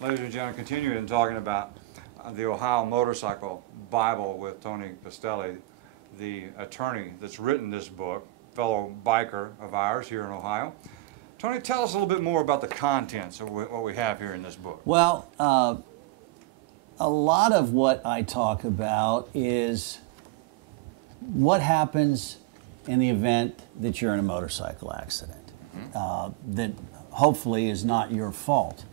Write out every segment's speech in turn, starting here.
Ladies and gentlemen, continuing talking about the Ohio Motorcycle Bible with Tony Castelli, the attorney that's written this book, fellow biker of ours here in Ohio. Tony, tell us a little bit more about the contents of what we have here in this book. Well, a lot of what I talk about is what happens in the event that you're in a motorcycle accident that hopefully is not your fault.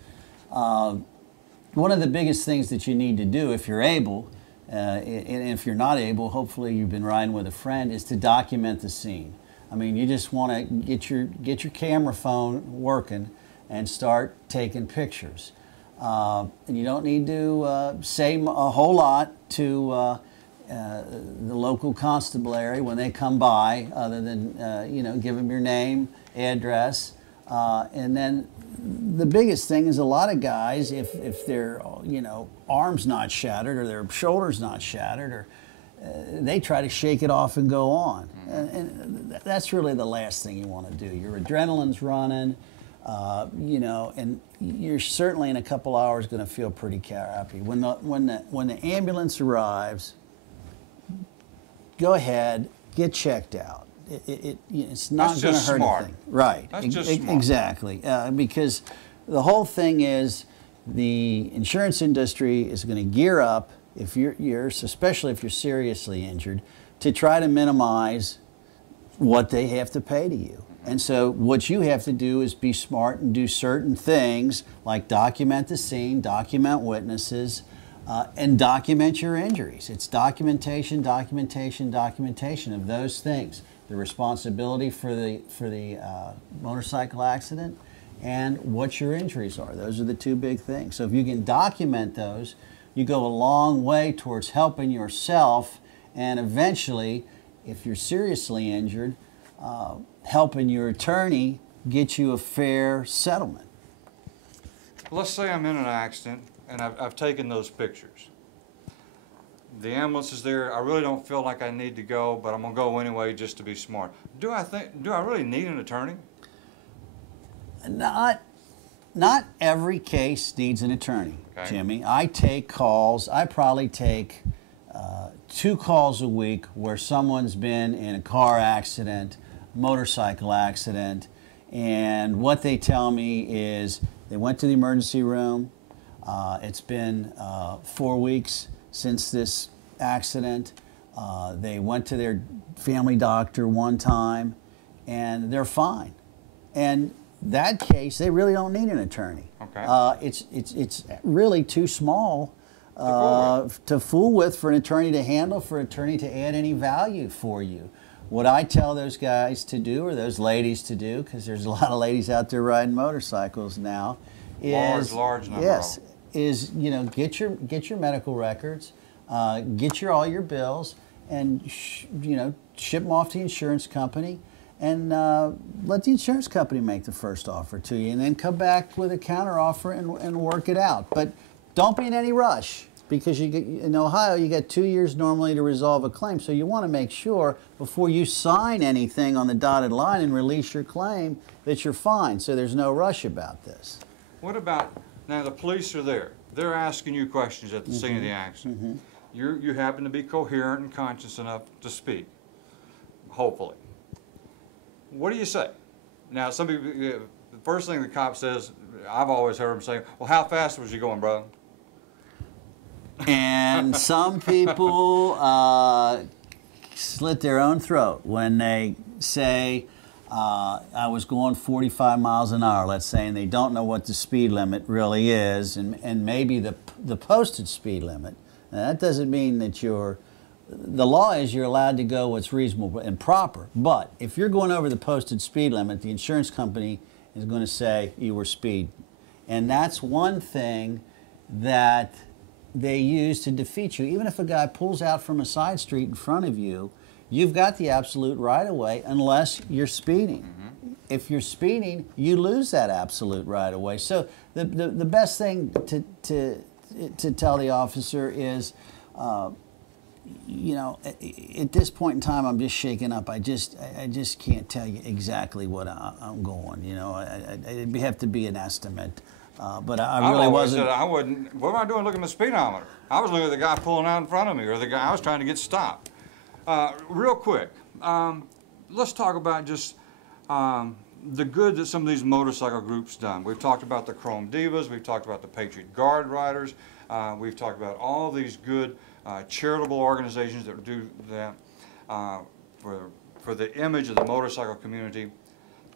One of the biggest things that you need to do if you're able, and if you're not able, hopefully you've been riding with a friend, is to document the scene. I mean, you just want to get your camera phone working and start taking pictures. And you don't need to say a whole lot to the local constabulary when they come by, other than you know, give them your name, address, and then the biggest thing is a lot of guys, if their arm's not shattered or their shoulder's not shattered, or they try to shake it off and go on, and that's really the last thing you want to do. Your adrenaline's running, and you're certainly in a couple hours going to feel pretty crappy. When the ambulance arrives, go ahead, get checked out. It's not going to hurt anything. Right. That's just smart. Exactly. Because the whole thing is the insurance industry is going to gear up, if especially if you're seriously injured, to try to minimize what they have to pay to you. And so what you have to do is be smart and do certain things like document the scene, document witnesses, and document your injuries. It's documentation, documentation, documentation of those things. The responsibility for the motorcycle accident and what your injuries are. Those are the two big things. So if you can document those, you go a long way towards helping yourself, and eventually, if you're seriously injured, helping your attorney get you a fair settlement. Let's say I'm in an accident and I've taken those pictures. The ambulance is there. I really don't feel like I need to go, but I'm going to go anyway just to be smart. Do I really need an attorney? Not every case needs an attorney, okay, Jimmy. I take calls. I probably take 2 calls a week where someone's been in a car accident, motorcycle accident, and what they tell me is they went to the emergency room. It's been 4 weeks since this accident. They went to their family doctor one time and they're fine. And that case, they really don't need an attorney. Okay. It's really too small to fool with for an attorney to handle, for an attorney to add any value for you. What I tell those guys to do, or those ladies to do, because there's a lot of ladies out there riding motorcycles now, is large number. Yes, is get your medical records, get all your bills, and ship them off to the insurance company, and let the insurance company make the first offer to you, and then come back with a counter offer and work it out. But don't be in any rush, because in Ohio you get 2 years normally to resolve a claim, so you want to make sure before you sign anything on the dotted line and release your claim that you're fine. So there's no rush about this. What about, now the police are there. They're asking you questions at the scene of the accident. You happen to be coherent and conscious enough to speak, hopefully. What do you say? Now, some people, the first thing the cop says, I've always heard him say, well, how fast was you going, bro? And some people slit their own throat when they say, I was going 45 miles an hour, let's say, and they don't know what the speed limit really is, and maybe the posted speed limit. Now, that doesn't mean that the law is you're allowed to go what's reasonable and proper, but if you're going over the posted speed limit, the insurance company is going to say you were speeding. And that's one thing that they use to defeat you. Even if a guy pulls out from a side street in front of you, you've got the absolute right-of-way unless you're speeding. If you're speeding, you lose that absolute right-of-way. So the best thing to tell the officer is, at this point in time, I'm just shaken up. I just can't tell you exactly what I'm going. It'd have to be an estimate. But I I've really always wasn't. said I wouldn't. What am I doing looking at the speedometer? I was looking at the guy pulling out in front of me, or the guy I was trying to get stopped. Real quick, let's talk about just the good that some of these motorcycle groups done. We've talked about the Chrome Divas. We've talked about the Patriot Guard Riders. We've talked about all these good charitable organizations that do that for the image of the motorcycle community.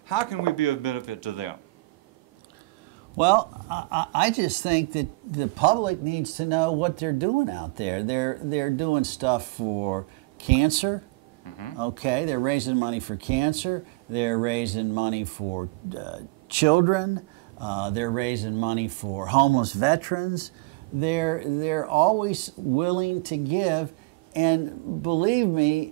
How can we be of benefit to them? Well, I just think that the public needs to know what they're doing out there. They're doing stuff for cancer. Okay, they're raising money for cancer. They're raising money for children. They're raising money for homeless veterans. They're always willing to give, and believe me,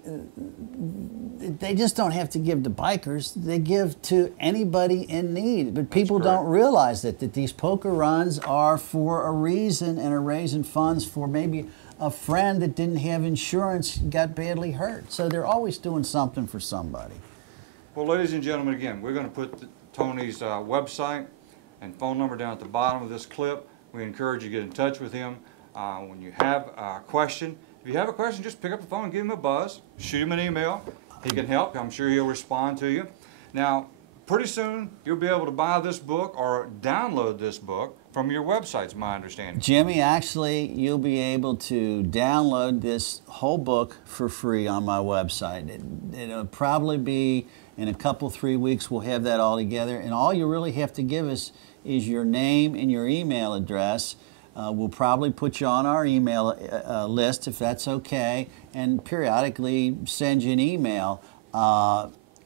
they just don't have to give to bikers. They give to anybody in need. But people don't realize that these poker runs are for a reason and are raising funds for maybe a friend that didn't have insurance, got badly hurt. So they're always doing something for somebody. Well, ladies and gentlemen, again, we're going to put Tony's website and phone number down at the bottom of this clip. We encourage you to get in touch with him when you have a question. If you have a question, just pick up the phone and give him a buzz. Shoot him an email. He can help. I'm sure he'll respond to you. Now, pretty soon, you'll be able to buy this book or download this book from your website's my understanding. Jimmy, actually, you'll be able to download this whole book for free on my website. It'll probably be in a couple, 3 weeks, we'll have that all together. And all you really have to give us is your name and your email address. We'll probably put you on our email list if that's okay, and periodically send you an email.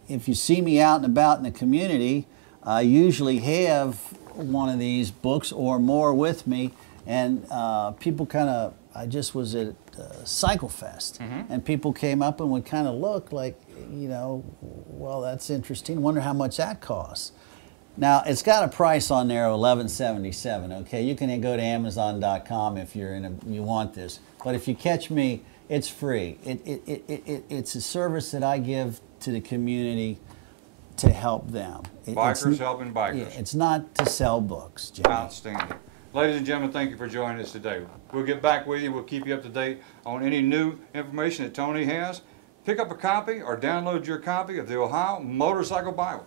If you see me out and about in the community, I usually have one of these books or more with me, and people kind of, I just was at Cycle Fest, and people came up and would kind of look like, you know, well, that's interesting, wonder how much that costs. Now, it's got a price on there of $11.77, okay? You can go to Amazon.com if you're you want this. But if you catch me, it's free. It's a service that I give to the community to help them. Bikers helping bikers. Yeah, it's not to sell books, Jimmy. Outstanding. Ladies and gentlemen, thank you for joining us today. We'll get back with you. We'll keep you up to date on any new information that Tony has. Pick up a copy or download your copy of the Ohio Motorcycle Bible.